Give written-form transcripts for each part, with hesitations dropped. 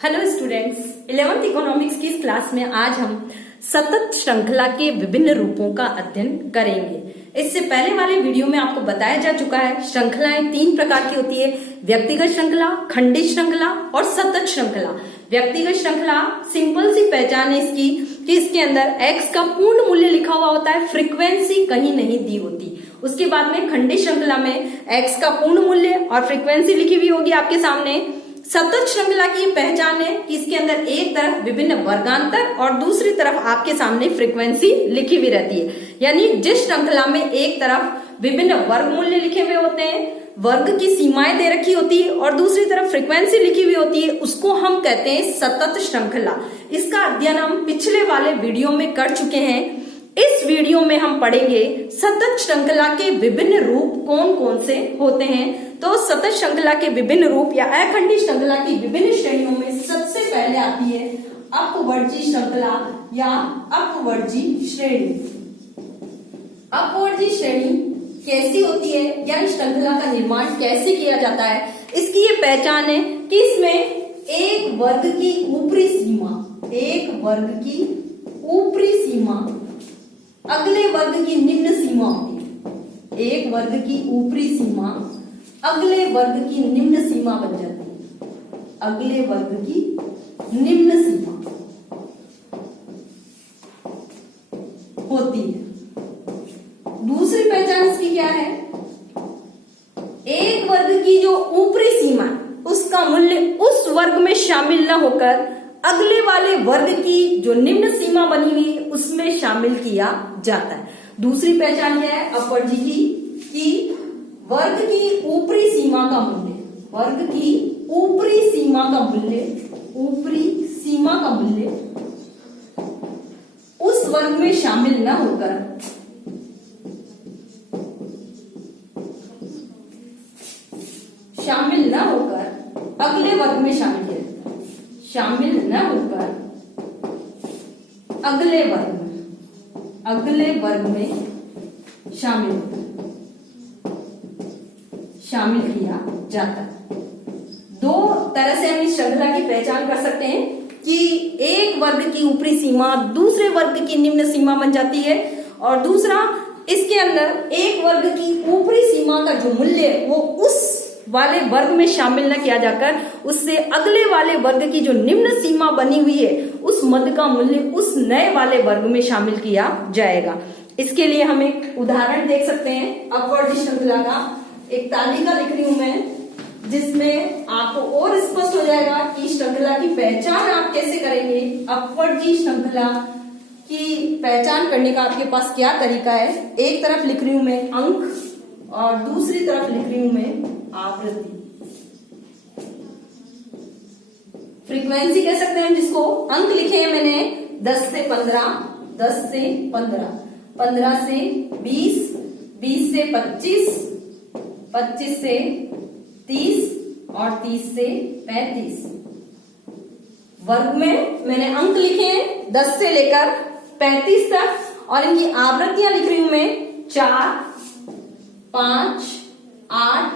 Hello students, 11th economics की इस class में आज हम सतत श्रृंखला के विभिन्न रूपों का अध्ययन करेंगे। इससे पहले वाले वीडियो में आपको बताया जा चुका है श्रृंखलाएं तीन प्रकार की होती है, व्यक्तिगत श्रृंखला, खंडित श्रृंखला और सतत श्रृंखला। व्यक्तिगत श्रृंखला सिंपल सी पहचान है इसकी कि इसके अंदर x का पूर्ण मूल्य लिखा हुआ होता है, फ्रीक्वेंसी कहीं नहीं दी होती। उसके बाद में खंडित श्रृंखला में x का पूर्ण मूल्य और फ्रीक्वेंसी लिखी हुई होगी आपके सामने। सतत श्रृंखला की पहचान है कि इसके अंदर एक तरफ विभिन्न वर्गांतर और दूसरी तरफ आपके सामने फ्रीक्वेंसी लिखी हुई रहती है। यानी जिस श्रृंखला में एक तरफ विभिन्न वर्ग मूल्य लिखे हुए होते हैं, वर्ग की सीमाएं दे रखी होती है और दूसरी तरफ फ्रीक्वेंसी लिखी हुई होती है, उसको हम कहते हैं सतत श्रृंखला। इसका अध्ययन हम पिछले वाले वीडियो में कर चुके हैं। इस वीडियो में हम पढ़ेंगे सतत श्रृंखला के विभिन्न रूप कौन कौन से होते हैं। तो सतत श्रृंखला के विभिन्न रूप या अखंडित श्रृंखला की विभिन्न श्रेणियों में सबसे पहले आती है अपवर्जी श्रृंखला या अपवर्जी श्रेणी। अपवर्जी श्रेणी कैसी होती है या इस श्रृंखला का निर्माण कैसे किया जाता है, इसकी ये पहचान है कि इसमें एक वर्ग की ऊपरी सीमा अगले वर्ग की निम्न सीमा होती है। एक वर्ग की ऊपरी सीमा अगले वर्ग की निम्न सीमा बन जाती है। अगले वर्ग की निम्न सीमा होती है। दूसरी पहचान इसकी क्या है? एक वर्ग की जो ऊपरी सीमा उसका मूल्य उस वर्ग में शामिल न होकर अगले वाले वर्ग की जो निम्न सीमा बनी हुई है उसमें शामिल किया जाता है। दूसरी पहचान क्या है अपवर्जी की कि वर्ग की ऊपरी सीमा का मूल्य उस वर्ग में शामिल न होकर अगले वर्ग में शामिल किया जाता है। शामिल न होकर अगले वर्ग में शामिल किया जाता है। दो तरह से हम इस श्रृंखला की पहचान कर सकते हैं कि एक वर्ग की ऊपरी सीमा दूसरे वर्ग की निम्न सीमा बन जाती है, और दूसरा इसके अंदर एक वर्ग की ऊपरी सीमा का जो मूल्य वो उस वाले वर्ग में शामिल न किया जाकर उससे अगले वाले वर्ग की जो निम्न सीमा बनी हुई है उस मद का मूल्य उस नए वाले वर्ग में शामिल किया जाएगा। इसके लिए हम एक उदाहरण देख सकते हैं अपवर्जी श्रृंखला का। एक तालिका लिख रही हूं मैं जिसमें आपको और स्पष्ट हो जाएगा कि श्रृंखला की पहचान आप कैसे करेंगे। अपवर्जी श्रृंखला की पहचान करने का आपके पास क्या तरीका है। एक तरफ लिख रही हूं मैं अंक और दूसरी तरफ लिख रही हूं मैं आवृत्ति, फ्रीक्वेंसी कह सकते हैं जिसको। अंक लिखे हैं मैंने 10 से 15, 10 से 15, 15 से 20, 20 से 25, 25 से 30 और 30 से 35। वर्ग में मैंने अंक लिखे हैं 10 से लेकर 35 तक और इनकी आवृत्तियां लिख रही हूं मैं 4, 5, 8,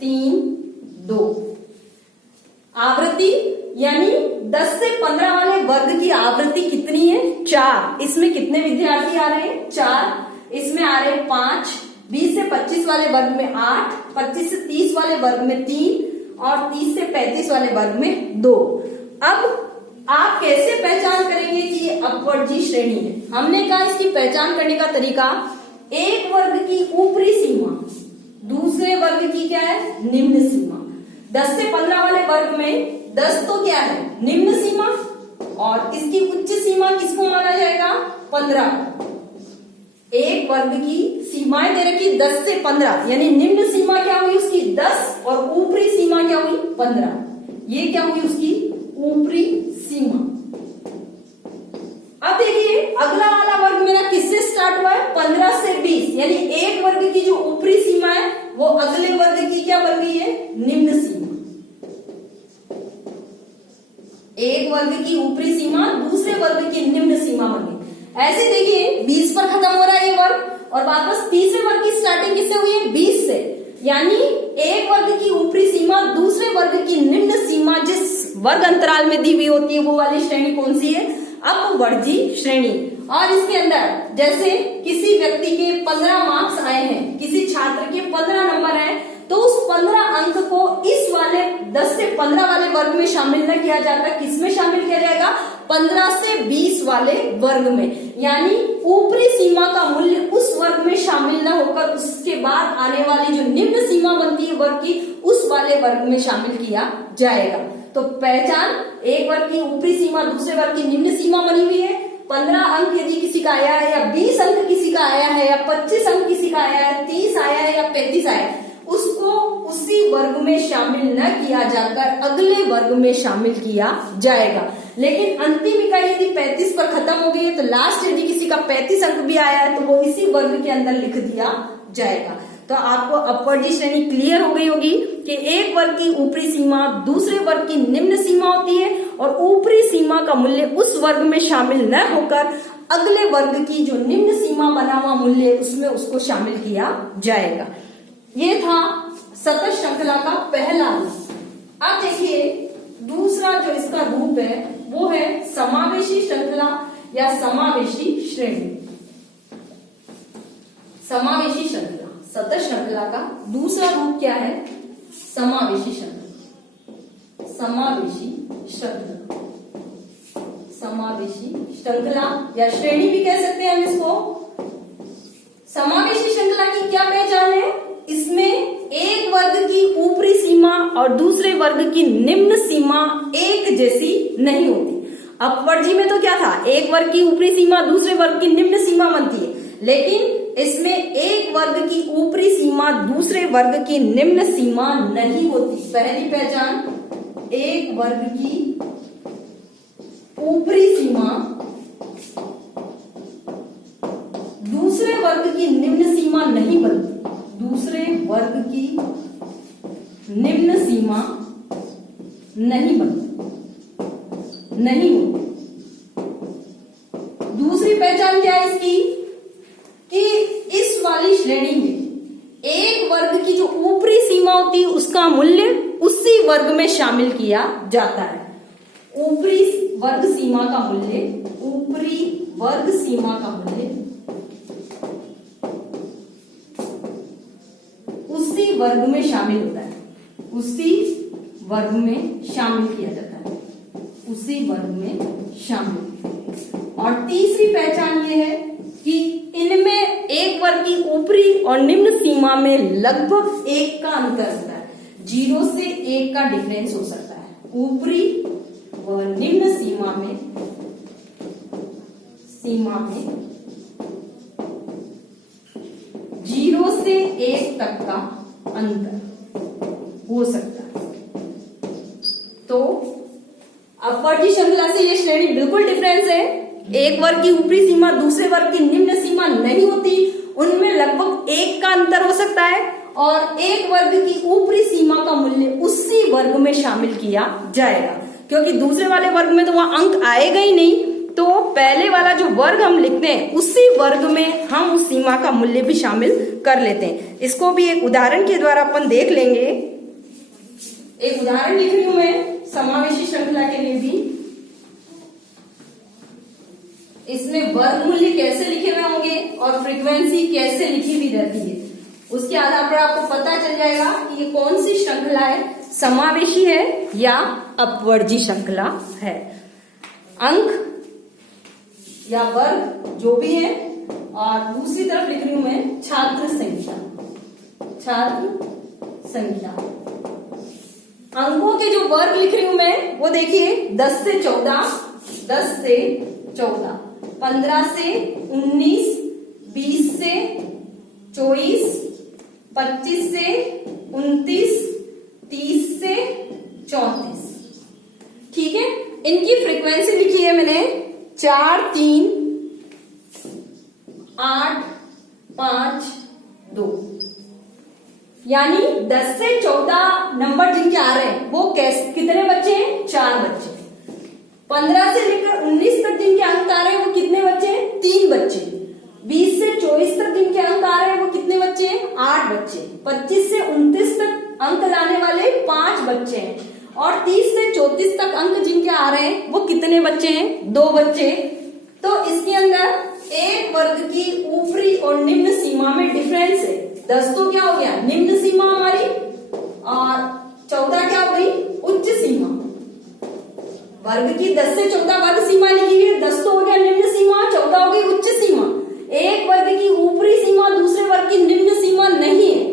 3, 2। आवृत्ति यानी 10 से 15 वाले वर्ग की आवृत्ति कितनी है? 4। इसमें कितने विद्यार्थी आ रहे हैं? 4। इसमें आ रहे हैं 5। 20 से 25 वाले वर्ग में 8, 25 से 30 वाले वर्ग में 3 और 30 से 35 वाले वर्ग में 2। अब आप कैसे पहचान करेंगे कि ये अपवर्जी श्रेणी है? हमने कहा इसकी पहचान करने का तरीका, एक वर्ग की ऊपरी सीमा दूसरे वर्ग की क्या है? निम्न सीमा। 10 से 15 वाले वर्ग में 10 तो क्या है? निम्न सीमा, और इसकी उच्च सीमा किसको माना जाएगा? 15। एक वर्ग की सीमाएं दे रखी 10 से 15, यानी निम्न सीमा क्या हुई उसकी? 10 और ऊपरी सीमा क्या हुई? 15। ये क्या हुई उसकी? ऊपरी सीमा। अब देखिए अगला वाला वर्ग मेरा किससे स्टार्ट हुआ है? 15 से 20, यानी एक वर्ग की जो ऊपरी सीमा है वो अगले वर्ग की क्या बन गई है? निम्न सीमा। एक वर्ग की ऊपरी सीमा दूसरे वर्ग की निम्न सीमा बन गई। ऐसे देखिए 20 पर खत्म हो रहा है ये वर्ग और वापस तीसरे वर्ग की स्टार्टिंग किससे हुई है? 20 से। यानी एक वर्ग की ऊपरी सीमा दूसरे वर्ग की निम्न सीमा जिस वर्ग अंतराल में दी हुई होती है, वो वाली श्रेणी कौन सी है? अपवर्जी श्रेणी। और इसके अंदर जैसे किसी व्यक्ति के 15 मार्क्स आए हैं, किसी छात्र के 15 नंबर आए, तो उस 15 अंक को इस वाले 10 से 15 वाले वर्ग में शामिल न किया जाता। किस में शामिल किया जाएगा? 15 से 20 वाले वर्ग में। यानी ऊपरी सीमा का मूल्य उस वर्ग में शामिल न होकर उसके बाद आने वाली जो निम्न सीमा बनती है वर्ग की, उस वाले वर्ग में शामिल किया जाएगा। तो पहचान, एक वर्ग की ऊपरी सीमा दूसरे वर्ग की निम्न सीमा बनी हुई है। 15 अंक यदि किसी का आया है, या 20 अंक किसी का आया है, या 25 अंक किसी का आया है, 30 आया है या 35 आया है, उसको उसी वर्ग में शामिल न किया जाकर अगले वर्ग में शामिल किया जाएगा। लेकिन अंतिम इकाई यदि 35 पर खत्म हो गई है, तो लास्ट यदि किसी का 35 अंक भी आया है, तो वो इसी वर्ग के अंदर लिख दिया जाएगा। तो आपको अपवर्जी श्रेणी क्लियर हो गई होगी कि एक वर्ग की ऊपरी सीमा दूसरे वर्ग की निम्न सीमा होती है, और ऊपरी सीमा का मूल्य उस वर्ग में शामिल न होकर अगले वर्ग की जो निम्न सीमा बना हुआ मूल्य है उसमें उसको शामिल किया जाएगा। ये था सतत श्रृंखला का पहला रूप। अब देखिए दूसरा जो इसका रूप है वो है समावेशी श्रृंखला या समावेशी श्रेणी। समावेशी श्रृंखला, सतत श्रृंखला का दूसरा रूप क्या है? समावेशी श्रृंखला। समावेशी श्रृंखला, समावेशी श्रृंखला या श्रेणी भी कह सकते हैं हम इसको। समावेशी श्रृंखला की क्या पहचान है? इसमें एक वर्ग की ऊपरी सीमा और दूसरे वर्ग की निम्न सीमा एक जैसी नहीं होती। अपवर्जी में तो क्या था? एक वर्ग की ऊपरी सीमा दूसरे वर्ग की निम्न सीमा बनती है, लेकिन इसमें एक वर्ग की ऊपरी सीमा दूसरे वर्ग की निम्न सीमा नहीं होती। पहली पहचान, एक वर्ग की ऊपरी सीमा दूसरे वर्ग की निम्न सीमा नहीं बनती। दूसरे वर्ग की निम्न सीमा नहीं बनती, नहीं होती। दूसरी पहचान क्या है इसकी? कि इस वाली श्रेणी में एक वर्ग की जो ऊपरी सीमा होती है उसका मूल्य उसी वर्ग में शामिल किया जाता है। ऊपरी वर्ग सीमा का मूल्य, ऊपरी वर्ग सीमा का मूल्य उसी वर्ग में शामिल होता है, उसी वर्ग में शामिल किया जाता है, उसी वर्ग में शामिल। और तीसरी पहचान ये है कि इनमें एक वर्ग की ऊपरी और निम्न सीमा में लगभग 1 का अंतर होता है। 0 से 1 का डिफरेंस हो सकता है ऊपरी व निम्न सीमा में 0 से 1 तक का अंतर हो सकता है। तो अपवर्जी श्रृंखला से ये श्रेणी बिल्कुल डिफरेंस है। एक वर्ग की ऊपरी सीमा दूसरे वर्ग की निम्न सीमा नहीं होती, उनमें लगभग 1 का अंतर हो सकता है, और एक वर्ग की ऊपरी सीमा का मूल्य उसी वर्ग में शामिल किया जाएगा, क्योंकि दूसरे वाले वर्ग में तो वहां अंक आएगा ही नहीं। तो पहले वाला जो वर्ग हम लिखते हैं उसी वर्ग में हम उस सीमा का मूल्य भी शामिल कर लेते हैं। इसको भी एक उदाहरण के द्वारा अपन देख लेंगे। एक उदाहरण लिख रही हूं मैं समावेशी श्रृंखला के लिए भी। इसमें वर्ग मूल्य कैसे लिखे हुए होंगे और फ्रीक्वेंसी कैसे लिखी हुई रहती है, उसके आधार पर आपको पता चल जाएगा कि ये कौन सी श्रृंखला है, समावेशी है या अपवर्जी श्रृंखला है। अंक या वर्ग जो भी है, और दूसरी तरफ लिख रही हूं मैं छात्र संख्या। छात्र संख्या, अंकों के जो वर्ग लिख रही हूं मैं वो देखिए 10 से 14, 10 से 14, 15 से 19, 20 से 24, 25 से 29, 30 से 34। ठीक है, इनकी फ्रीक्वेंसी लिखी है मैंने 4, 3, 8, 5, 2। यानी 10 से 14 नंबर जिनके आ रहे हैं वो कितने बच्चे हैं? 4 बच्चे। 15 से लेकर 19 तक जिनके अंक आ रहे हैं वो कितने बच्चे हैं? 3 बच्चे। 20 से 24 तक जिनके अंक आ रहे हैं वो कितने बच्चे हैं? 8 बच्चे। 25 से 29 तक अंक लाने वाले 5 बच्चे हैं। और 30 से 34 तक अंक जिनके आ रहे हैं वो कितने बच्चे हैं? 2 बच्चे। तो इसके अंदर एक वर्ग की ऊपरी और निम्न सीमा में डिफरेंस है। 10 तो क्या हो गया निम्न सीमा हमारी, और 14 क्या हो गई उच्च सीमा। वर्ग की 10 से 14 वर्ग सीमा लिखी है, 10 तो हो गया निम्न सीमा, 14 हो गई उच्च सीमा। एक वर्ग की ऊपरी सीमा दूसरे वर्ग की निम्न सीमा नहीं है।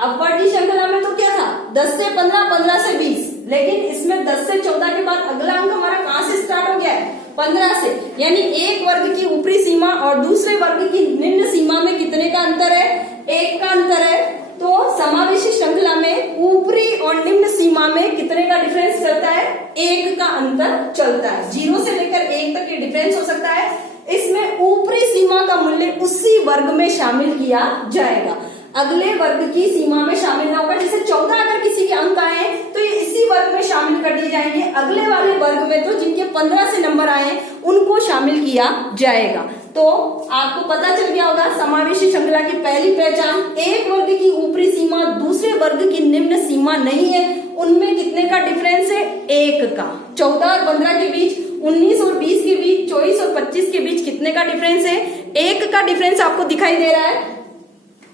अपवर्ती श्रृंखला में तो क्या था 10 से 15, 15 से 20, लेकिन इसमें 10 से 14 के बाद अगला अंक हमारा कहां से स्टार्ट हो गया है? 15 से। यानी एक वर्ग की ऊपरी सीमा और दूसरे वर्ग की निम्न सीमा में कितने का अंतर है? 1 का अंतर है। तो समावेशी श्रृंखला में ऊपरी और निम्न सीमा में कितने का डिफरेंस चलता है? 1 का अंतर चलता है। 0 से लेकर 1 तक ये डिफरेंस हो सकता है। इसमें ऊपरी सीमा का मूल्य उसी वर्ग में शामिल किया जाएगा, अगले वर्ग की सीमा में शामिल ना होगा। जैसे 14 अगर किसी के अंक आए तो ये इसी वर्ग में शामिल कर दिए जाएंगे, अगले वाले वर्ग में तो जिनके 15 से नंबर आए उनको शामिल किया जाएगा। तो आपको पता चल गया होगा समावेशी श्रृंखला की पहली पहचान, एक वर्ग की ऊपरी सीमा दूसरे वर्ग की निम्न सीमा नहीं है, उनमें कितने का डिफरेंस है? 1 का। 14 और 15 के बीच, 19 और 20 के बीच, 24 और 25 के बीच कितने का डिफरेंस है? 1 का डिफरेंस आपको दिखाई दे रहा है।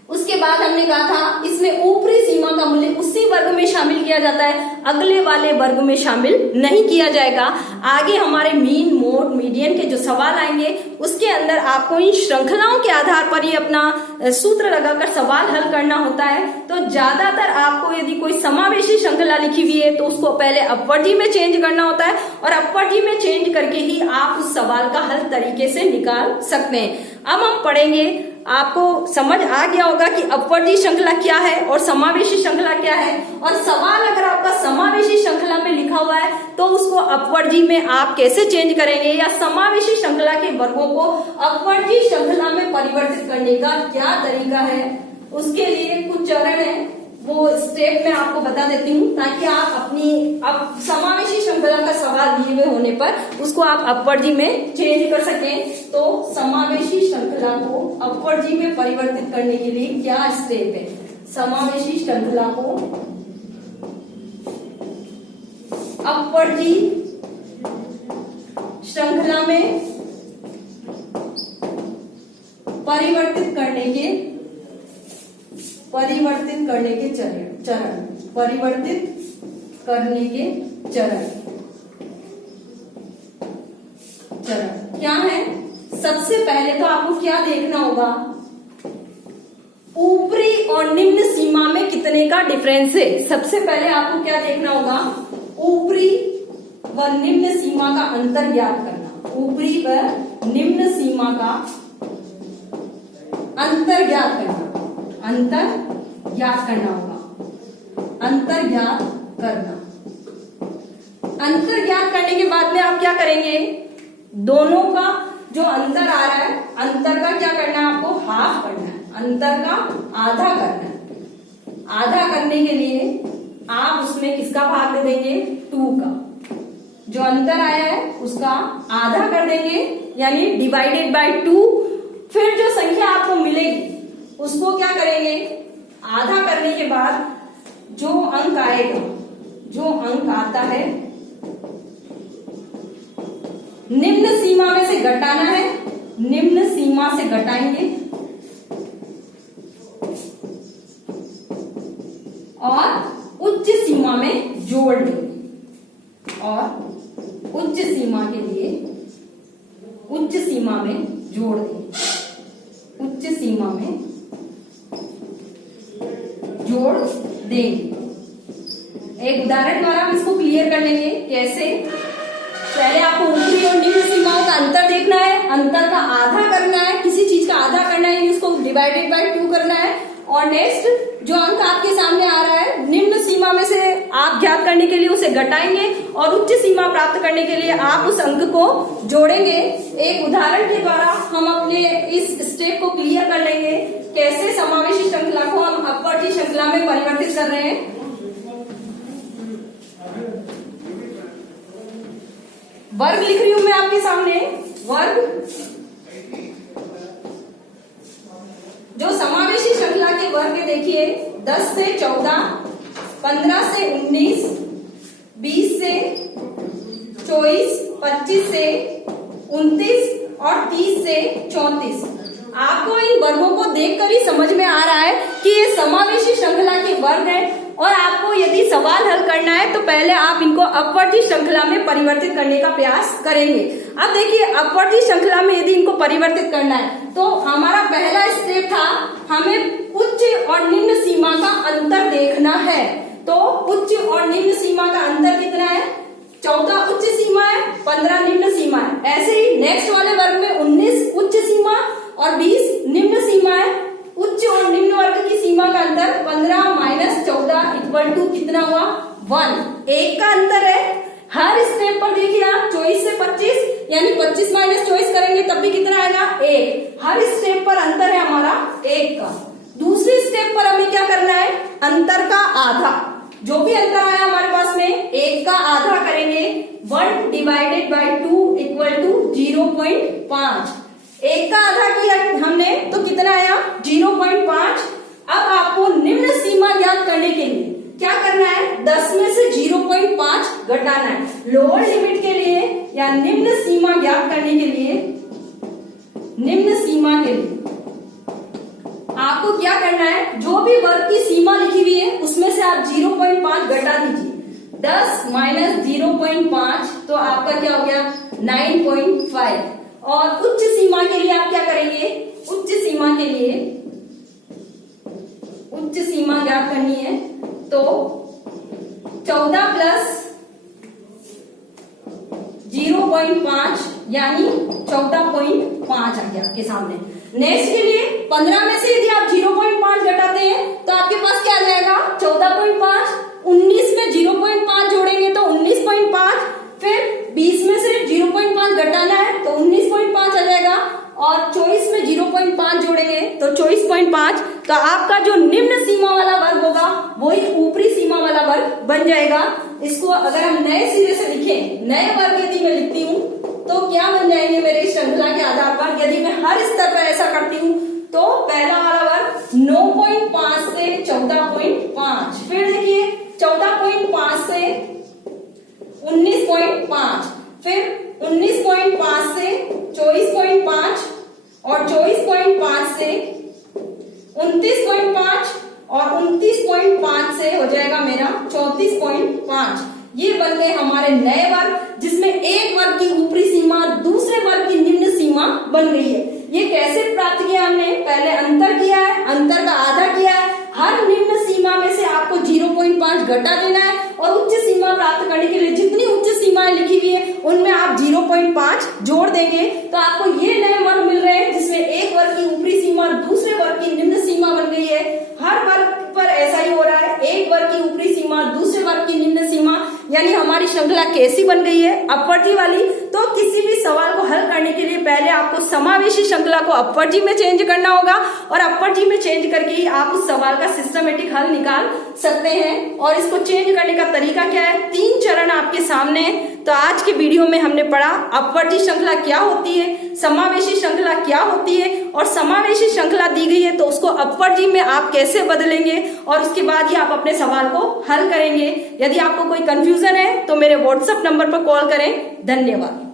उसके बाद हमने कहा था इसमें ऊपरी सीमा का मूल्य उसी वर्ग में शामिल किया जाता है, अगले वाले वर्ग में शामिल नहीं किया जाएगा। आगे हमारे मीन, मोड, मीडियन के जो सवाल आएंगे उसके अंदर आपको इन श्रृंखलाओं के आधार पर ही अपना सूत्र लगाकर सवाल हल करना होता है। तो ज्यादातर आपको यदि कोई समावेशी श्रृंखला लिखी हुई है तो उसको पहले अपवर्ती में चेंज करना होता है, और अपवर्ती में चेंज करके ही आप उस सवाल का हल तरीके से निकाल सकते हैं। अब हम पढ़ेंगे, आपको समझ आ गया होगा कि अपवर्ती श्रृंखला क्या है और समावेशी श्रृंखला क्या है। और सवाल अगर आपका समावेशी श्रृंखला में लिखा हुआ है तो उसको अपवर्ती में आप कैसे चेंज करेंगे, या समावेशी श्रृंखला के वर्गों को अपवर्ती श्रृंखला में परिवर्तित करने का क्या तरीका है, उसके लिए कुछ चरण है, वो स्टेप में आपको बता देती हूँ, ताकि आप अपनी अब समावेशी श्रृंखला का सवाल दिए हुए होने पर उसको आप अपवर्ती में चेंज कर सकें। तो समावेशी श्रृंखला को अपवर्ती में परिवर्तित करने के लिए क्या स्टेप है? समावेशी श्रृंखला को अपवर्ती श्रृंखला में परिवर्तित करने के चरण, परिवर्तित करने के चरण क्या है? सबसे पहले तो आपको क्या देखना होगा, ऊपरी और निम्न सीमा में कितने का डिफरेंस है। सबसे पहले आपको क्या देखना होगा, ऊपरी व निम्न सीमा का अंतर ज्ञात करना। ऊपरी व निम्न सीमा का अंतर ज्ञात करना, अंतर ज्ञात करना होगा, अंतर ज्ञात करना। अंतर ज्ञात करने के बाद में आप क्या करेंगे, दोनों का जो अंतर आ रहा है, अंतर का क्या करना है आपको? हाफ करना है, अंतर का आधा करना है। आधा करने के लिए आप उसमें किसका भाग दे देंगे? 2 का। जो अंतर आया है उसका आधा कर देंगे, यानी डिवाइडेड बाय 2। फिर जो संख्या आपको मिलेगी उसको क्या करेंगे, आधा करने के बाद जो अंक आएगा, जो अंक आता है निम्न सीमा में से घटाना है, निम्न सीमा से घटाएंगे और उच्च सीमा में जोड़ देंगे, और उच्च सीमा के लिए उच्च सीमा में जोड़ देंगे, उच्च सीमा में जोड़ देंगे। एक उदाहरण द्वारा हम इसको क्लियर कर लेंगे। कैसे? पहले आपको ऊपरी और निम्न सीमाओं का अंतर देखना है, अंतर का आधा करना है, किसी चीज का आधा करना है, इसको डिवाइडेड बाय 2 करना है, और नेक्स्ट जो अंक आपके सामने आ रहा है निम्न सीमा में से आप ज्ञात करने के लिए उसे घटाएंगे, और उच्च सीमा प्राप्त करने के लिए आप उस अंक को जोड़ेंगे। एक उदाहरण के द्वारा हम अपने इस स्टेप को क्लियर कर लेंगे, कैसे समावेशी श्रृंखला को हम अपवर्ती श्रृंखला में परिवर्तित कर रहे हैं। वर्ग लिख रही हूं मैं आपके सामने, वर्ग। जो समावेशी श्रृंखला के वर्ग देखिए, 10 से 14, 15 से 19, से 24, 25 से 29 और 30 से 34। आपको इन वर्गों को देखकर ही समझ में आ रहा है कि ये समावेशी श्रृंखला के वर्ग हैं। और आपको यदि सवाल हल करना है तो पहले आप इनको अपवर्ती श्रृंखला में परिवर्तित करने का प्रयास करेंगे। अब देखिए, अपवर्ती श्रृंखला में यदि इनको परिवर्तित करना है तो हमारा पहला स्टेप था, हमें उच्च और निम्न सीमा का अंतर देखना है। तो उच्च और निम्न सीमा का अंतर कितना है? 14 उच्च सीमा है, 15 निम्न सीमा है। ऐसे ही नेक्स्ट वाले वर्ग में 19 उच्च सीमा और 20 निम्न सीमा है। उच्च और निम्न वर्ग की सीमा का अंतर 15 - 14 इक्वल टू कितना हुआ? 1। एक का अंतर है। हर स्टेप पर देखिए आप 24 से 25 यानी 25 - 24 करेंगे तब भी कितना आएगा? 1। हर स्टेप पर अंतर है हमारा 1 का। दूसरे स्टेप पर हमें क्या करना है? अंतर का आधा। जो भी अंतर आया हमारे पास में 1 का आधा करेंगे। 1 डिवाइडेड बाई 2 इक्वल टू 0.5। 1 का आधा किया हमने तो कितना आया? 0.5। अब आपको निम्न सीमा ज्ञात करने के लिए क्या करना है? 10 में से 0.5 घटाना है। लोअर लिमिट के लिए या निम्न सीमा ज्ञात करने के लिए, निम्न सीमा के लिए आपको क्या करना है? जो भी वर्ग की सीमा लिखी हुई है उसमें से आप 0.5 घटा दीजिए। 10 - 0.5 तो आपका क्या हो गया? 9.5। और उच्च सीमा के लिए आप क्या करेंगे? उच्च सीमा के लिए उच्च सीमा ज्ञात करनी है तो 14 प्लस 0.5 यानी 14.5 आ गया आपके सामने। नेक्स्ट के लिए 15 में से यदि आप 0.5 घटाते हैं तो आपके पास क्या आ जाएगा? 14.5। 19 में 0.5 जोड़ेंगे तो 19.5। फिर 20 में से 0.5 घटाना है तो 19.5 आ जाएगा। और 24 में 0.5 जोड़ेंगे तो 24.5। तो आपका जो निम्न सीमा वाला वर्ग होगा वही ऊपरी सीमा वाला वर्ग बन जाएगा। इसको अगर हम नए सिरे से लिखें, नए वर्ग यदि मैं लिखती हूँ तो क्या बन जाएंगे मेरे श्रृंखला के आधार पर? यदि मैं हर स्तर पर ऐसा करती हूँ तो पहला वाला वर्ग 9.5 से 14.5। फिर देखिए 14.5 से 19.5, फिर 19.5 से 24.5 और 24.5 से 29.5 और 29.5 से हो जाएगा मेरा 34.5। ये बन गए हमारे नए वर्ग, जिसमें एक वर्ग की ऊपरी सीमा दूसरे वर्ग की निम्न सीमा बन गई है। ये कैसे प्राप्त किया हमने? पहले अंतर किया है, अंतर का आधा किया है। हर निम्न सीमा में से आपको 0.5 घटा देना है और उच्च सीमा प्राप्त करने के लिए जितनी उच्च सीमाएं लिखी हुई है उनमें आप 0.5 जोड़ देंगे तो आपको ये नए वर्ग मिल रहे हैं, जिसमें एक वर्ग की ऊपरी सीमा दूसरे वर्ग की निम्न सीमा बन गई है। हर वर्ग पर ऐसा ही हो रहा है, एक वर्ग की ऊपरी सीमा दूसरे वर्ग की निम्न सीमा, यानी हमारी श्रृंखला कैसी बन गई है? अपवर्ती वाली। तो किसी भी सवाल को हल करने के लिए पहले आपको समावेशी श्रृंखला को अपवर्ती में चेंज करना होगा और अपवर्ती में चेंज करके ही आप उस सवाल का सिस्टमेटिक हल निकाल सकते हैं। और इसको चेंज करने का तरीका क्या है? 3 चरण आपके सामने है। तो आज के वीडियो में हमने पढ़ा अपवर्ती श्रृंखला क्या होती है, समावेशी श्रृंखला क्या होती है, और समावेशी श्रृंखला दी गई है तो उसको अपवर्ती में आप कैसे बदलेंगे और उसके बाद ही आप अपने सवाल को हल करेंगे। यदि आपको कोई कंफ्यूजन है तो मेरे व्हाट्सएप नंबर पर कॉल करें। धन्यवाद।